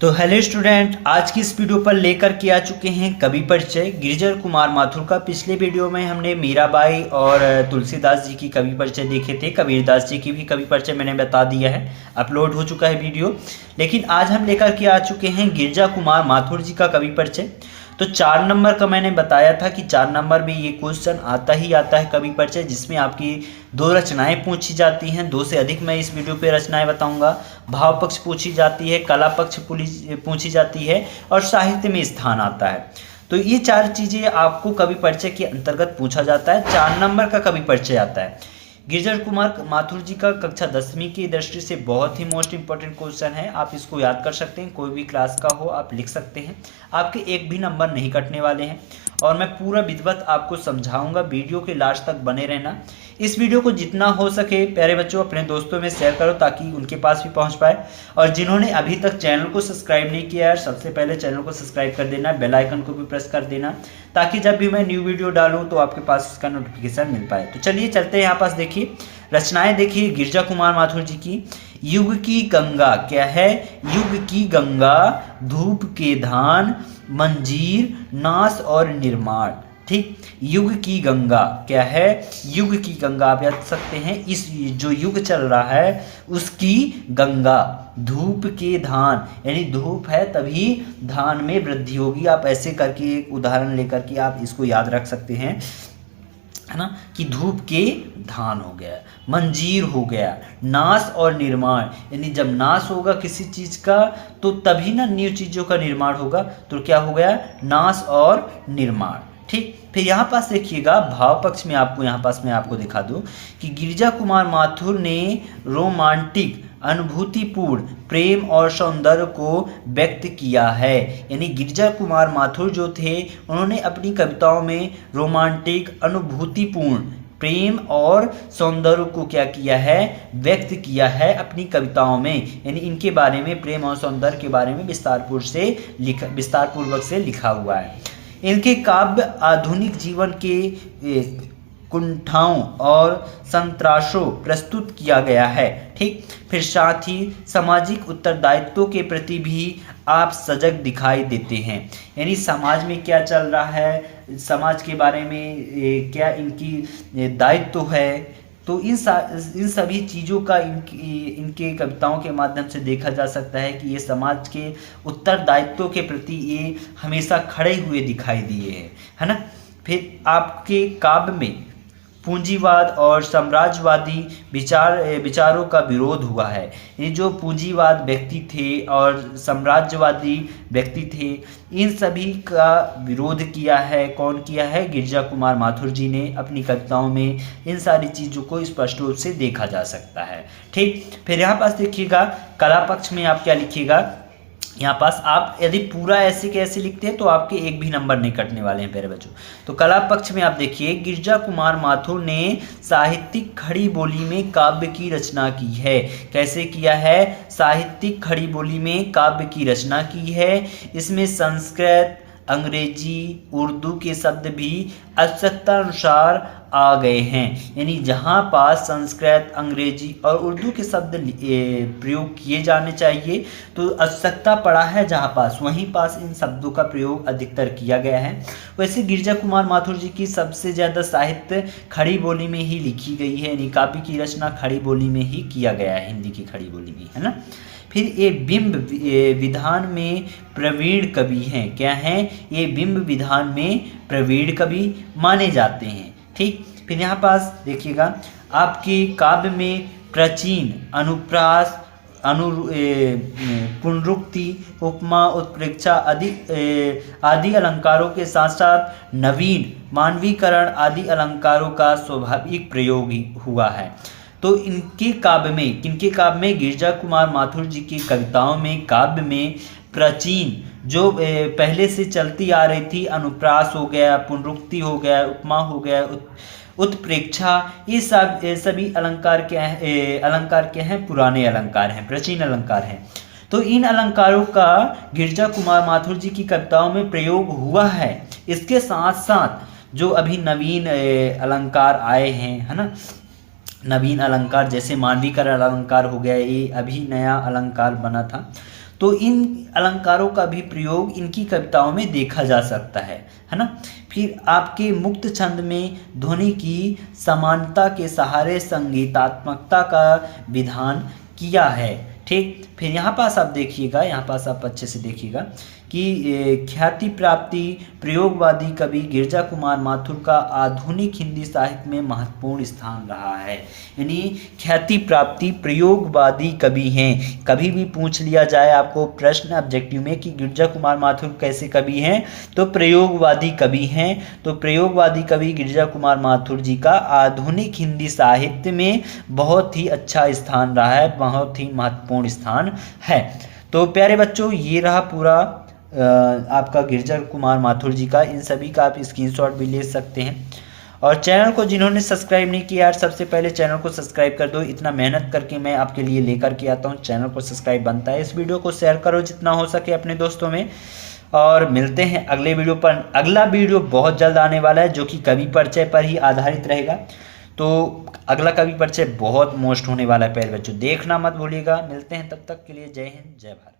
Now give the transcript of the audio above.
तो hello student, आज की इस वीडियो पर लेकर के आ चुके हैं कवि परिचय गिरिजा कुमार माथुर का। पिछले वीडियो में हमने मीराबाई और तुलसीदास जी की कवि परिचय देखे थे। कबीरदास जी की भी कवि परिचय मैंने बता दिया है, अपलोड हो चुका है वीडियो। लेकिन आज हम लेकर के आ चुके हैं गिरिजा कुमार माथुर जी का कवि परिचय। तो 4 नंबर का मैंने बताया था कि 4 नंबर में ये क्वेश्चन आता ही आता है कवि परिचय, जिसमें आपकी 2 रचनाएं पूछी जाती हैं। 2 से अधिक मैं इस वीडियो पे रचनाएं बताऊंगा। भाव पक्ष पूछी जाती है, कला पक्ष पूछी जाती है और साहित्य में स्थान आता है। तो ये 4 चीज़ें आपको कवि परिचय के अंतर्गत पूछा जाता है। 4 नंबर का कवि परिचय आता है। गिरिजा कुमार माथुर जी का कक्षा 10वीं की दृष्टि से बहुत ही मोस्ट इंपॉर्टेंट क्वेश्चन है। आप इसको याद कर सकते हैं, कोई भी क्लास का हो आप लिख सकते हैं। आपके एक भी नंबर नहीं कटने वाले हैं और मैं पूरा विधिवत आपको समझाऊंगा। वीडियो के लास्ट तक बने रहना। इस वीडियो को जितना हो सके प्यारे बच्चों अपने दोस्तों में शेयर करो ताकि उनके पास भी पहुंच पाए। और जिन्होंने अभी तक चैनल को सब्सक्राइब नहीं किया है, सबसे पहले चैनल को सब्सक्राइब कर देना, बेल आइकन को भी प्रेस कर देना ताकि जब भी मैं न्यू वीडियो डालूं तो आपके पास उसका नोटिफिकेशन मिल पाए। तो चलिए चलते हैं यहाँ पास। देखिए रचनाएं देखिए गिरिजा कुमार माथुर जी की। युग की गंगा क्या है? युग की गंगा धूप के धान मंजीर नाश और निर्माण। ठीक, युग की गंगा क्या है? युग की गंगा आप याद सकते हैं, इस जो युग चल रहा है उसकी गंगा धूप के धान, यानी धूप है तभी धान में वृद्धि होगी। आप ऐसे करके एक उदाहरण लेकर के आप इसको याद रख सकते हैं, है ना, कि धूप के धान हो गया, मंजीर हो गया, नाश और निर्माण, यानी जब नाश होगा किसी चीज का तो तभी ना न्यू चीजों का निर्माण होगा। तो क्या हो गया? नाश और निर्माण। ठीक, फिर यहाँ पास देखिएगा भाव पक्ष में आपको यहाँ पास मैं आपको दिखा दूं कि गिरिजा कुमार माथुर ने रोमांटिक अनुभूतिपूर्ण प्रेम और सौंदर्य को व्यक्त किया है। यानी गिरिजा कुमार माथुर जो थे उन्होंने अपनी कविताओं में रोमांटिक अनुभूतिपूर्ण प्रेम और सौंदर्य को क्या किया है? व्यक्त किया है अपनी कविताओं में। यानी इनके बारे में, प्रेम और सौंदर्य के बारे में विस्तारपूर्वक से लिखा हुआ है। इनके काव्य आधुनिक जीवन के कुंठाओं और संतराशों प्रस्तुत किया गया है। ठीक, फिर साथ ही सामाजिक उत्तरदायित्व के प्रति भी आप सजग दिखाई देते हैं। यानी समाज में क्या चल रहा है, समाज के बारे में क्या इनकी दायित्व है, तो इन सभी चीज़ों का इनके कविताओं के माध्यम से देखा जा सकता है कि ये समाज के उत्तरदायित्व के प्रति ये हमेशा खड़े हुए दिखाई दिए हैं, है ना। फिर आपके काव्य में पूंजीवाद और साम्राज्यवादी विचारों का विरोध हुआ है। ये जो पूंजीवाद व्यक्ति थे और साम्राज्यवादी व्यक्ति थे, इन सभी का विरोध किया है। कौन किया है? गिरिजा कुमार माथुर जी ने अपनी कविताओं में इन सारी चीज़ों को स्पष्ट रूप से देखा जा सकता है। ठीक, फिर यहाँ पास देखिएगा कला पक्ष में आप क्या लिखिएगा। यहाँ पास आप यदि पूरा ऐसे के ऐसे लिखते हैं तो आपके एक भी नंबर नहीं कटने वाले हैं प्यारे बच्चों। तो कला पक्ष में आप देखिए गिरिजा कुमार माथुर ने साहित्यिक खड़ी बोली में काव्य की रचना की है। कैसे किया है? साहित्यिक खड़ी बोली में काव्य की रचना की है। इसमें संस्कृत, अंग्रेजी, उर्दू के शब्द भी आवश्यकता अनुसार आ गए हैं। यानी जहाँ पास संस्कृत, अंग्रेजी और उर्दू के शब्द प्रयोग किए जाने चाहिए तो आवश्यकता पड़ा है जहाँ पास, वहीं पास इन शब्दों का प्रयोग अधिकतर किया गया है। वैसे गिरिजा कुमार माथुर जी की सबसे ज़्यादा साहित्य खड़ी बोली में ही लिखी गई है। यानी काव्य की रचना खड़ी बोली में ही किया गया है, हिंदी की खड़ी बोली में, है ना। फिर ये बिंब विधान में प्रवीण कवि हैं। क्या हैं? ये बिंब विधान में प्रवीण कवि माने जाते हैं। ठीक, फिर यहाँ पास देखिएगा आपके काव्य में प्राचीन, अनुप्रास, पुनरुक्ति, उपमा, उत्प्रेक्षा आदि अलंकारों के साथ साथ नवीन, मानवीकरण आदि अलंकारों का स्वाभाविक प्रयोग हुआ है। तो इनके काव्य में, किनके काव्य में? गिरिजा कुमार माथुर जी की कविताओं में, काव्य में प्राचीन जो पहले से चलती आ रही थी, अनुप्रास हो गया, पुनरुक्ति हो गया, उपमा हो गया, उत्प्रेक्षा, ये सभी अलंकार क्या हैं? पुराने अलंकार हैं, प्राचीन अलंकार हैं। तो इन अलंकारों का गिरिजा कुमार माथुर जी की कविताओं में प्रयोग हुआ है। इसके साथ साथ जो अभी नवीन अलंकार आए हैं, है ना, नवीन अलंकार जैसे मानवीकरण अलंकार हो गया, ये अभी नया अलंकार बना था। तो इन अलंकारों का भी प्रयोग इनकी कविताओं में देखा जा सकता है ना। फिर आपके मुक्त छंद में ध्वनि की समानता के सहारे संगीतात्मकता का विधान किया है। ठीक, फिर यहाँ पास आप देखिएगा, यहाँ पास आप अच्छे से देखिएगा कि ख्याति प्राप्ति प्रयोगवादी कवि गिरजा कुमार माथुर का आधुनिक हिंदी साहित्य में महत्वपूर्ण स्थान रहा है। यानी ख्याति प्राप्ति प्रयोगवादी कवि हैं। कभी भी पूछ लिया जाए आपको प्रश्न ऑब्जेक्टिव में कि गिरजा कुमार माथुर कैसे कवि हैं, तो प्रयोगवादी कवि हैं। तो प्रयोगवादी कवि गिरजा कुमार माथुर जी का आधुनिक हिंदी साहित्य में बहुत ही अच्छा स्थान रहा है, बहुत ही महत्वपूर्ण स्थान है। तो प्यारे बच्चों, ये रहा पूरा आपका गिरजा कुमार माथुर जी का। इन सभी का आप स्क्रीनशॉट भी ले सकते हैं। और चैनल को जिन्होंने सब्सक्राइब नहीं किया यार, सबसे पहले चैनल को सब्सक्राइब कर दो। इतना मेहनत करके मैं आपके लिए लेकर के आता हूँ, चैनल को सब्सक्राइब बनता है। इस वीडियो को शेयर करो जितना हो सके अपने दोस्तों में, और मिलते हैं अगले वीडियो पर। अगला वीडियो बहुत जल्द आने वाला है जो कि कवि परिचय पर ही आधारित रहेगा। तो अगला कवि परिचय बहुत मोस्ट होने वाला है प्यारे बच्चों, देखना मत भूलिएगा। मिलते हैं, तब तक के लिए जय हिंद जय भारत।